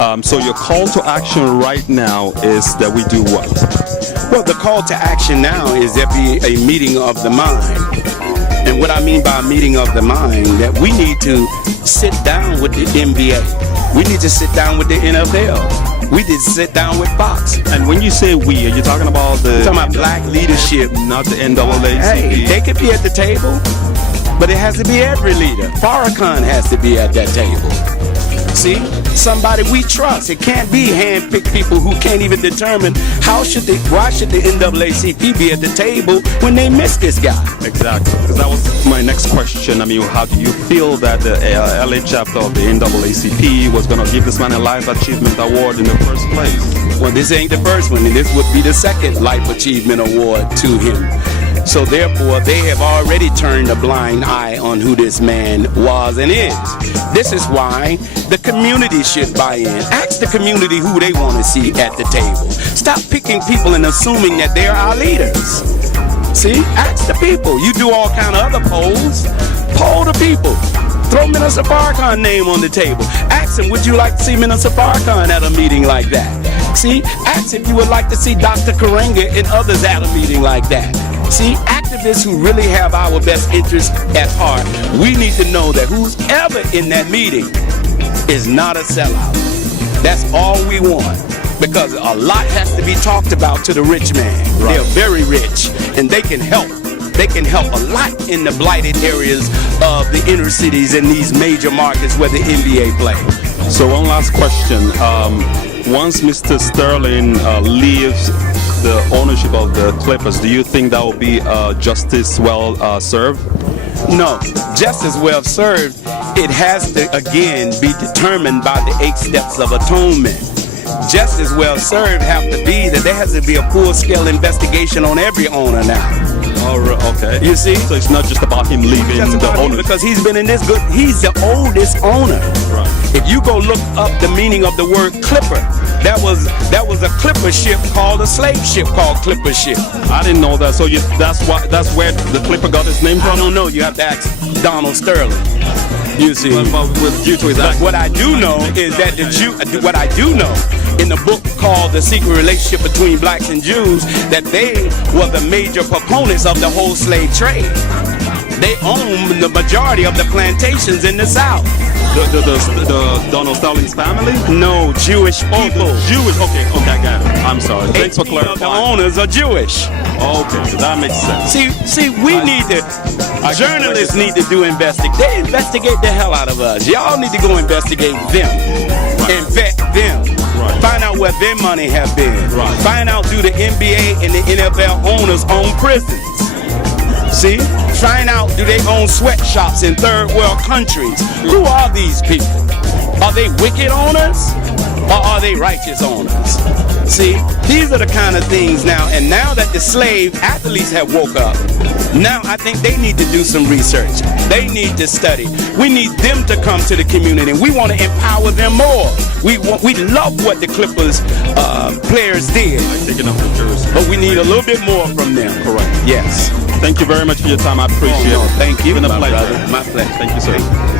So your call to action right now is that we do what? Well, the call to action now is there be a meeting of the mind. And what I mean by a meeting of the mind, that we need to sit down with the NBA. We need to sit down with the NFL. We need to sit down with Fox. And when you say we, are you talking about the... I'm talking about black leadership. Not the NAACP? Hey, they could be at the table, but it has to be every leader. Farrakhan has to be at that table. See? Somebody we trust. It can't be hand-picked people who can't even determine why should the NAACP be at the table when they miss this guy. Exactly, because that was my next question. I mean, how do you feel that the LA chapter of the NAACP was going to give this man a Life Achievement Award in the first place? Well, this ain't the first one, and this would be the second Life Achievement Award to him. So therefore, they have already turned a blind eye on who this man was and is. This is why the community should buy in. Ask the community who they want to see at the table. Stop picking people and assuming that they're our leaders. See, ask the people. You do all kind of other polls. Poll the people. Throw Minister Farrakhan's name on the table. Ask him, would you like to see Minister Farrakhan at a meeting like that? See, ask if you would like to see Dr. Karenga and others at a meeting like that. See, activists who really have our best interests at heart, we need to know that who's ever in that meeting is not a sellout. That's all we want, because a lot has to be talked about to the rich man. Right. They're very rich, and they can help. They can help a lot in the blighted areas of the inner cities and these major markets where the NBA plays. So one last question. Once Mr. STeeLE leaves the ownership of the Clippers, do you think that will be justice well served? No, justice well served, it has to again be determined by the 8 steps of atonement. Justice well served have to be that there has to be a full-scale investigation on every owner now. Okay. You see? So it's not just about him leaving the owner. Because he's been in this good, he's the oldest owner. Right. If you go look up the meaning of the word clipper, that was a clipper ship called a slave ship called clipper ship. I didn't know that. So that's where the Clipper got his name from? I don't know. You have to ask Donald Sterling. You see, what I do know is that what I do know in the book called The Secret Relationship Between Blacks and Jews, that they were the major proponents of the whole slave trade. They own the majority of the plantations in the South. The Donald Sterling's family? No, Jewish people. Jewish. Okay, I got it. I'm sorry. Thanks for clarifying. The owners are Jewish. Okay, that makes sense. See, journalists need to do investigate. They investigate the hell out of us. Y'all need to go investigate them and vet them. Right. Find out where their money have been. Right. Find out do the NBA and the NFL owners own prisons. See? Find out do they own sweatshops in third world countries. Who are these people? Are they wicked owners or are they righteous owners? See, these are the kind of things now, and now that the slave athletes have woke up, now I think they need to do some research. They need to study. We need them to come to the community, and we want to empower them more. We love what the Clippers players did, but we need a little bit more from them. Correct. Yes. Thank you very much for your time. I appreciate it. Thank you. It's been a pleasure. Brother. My pleasure. Thank you, sir.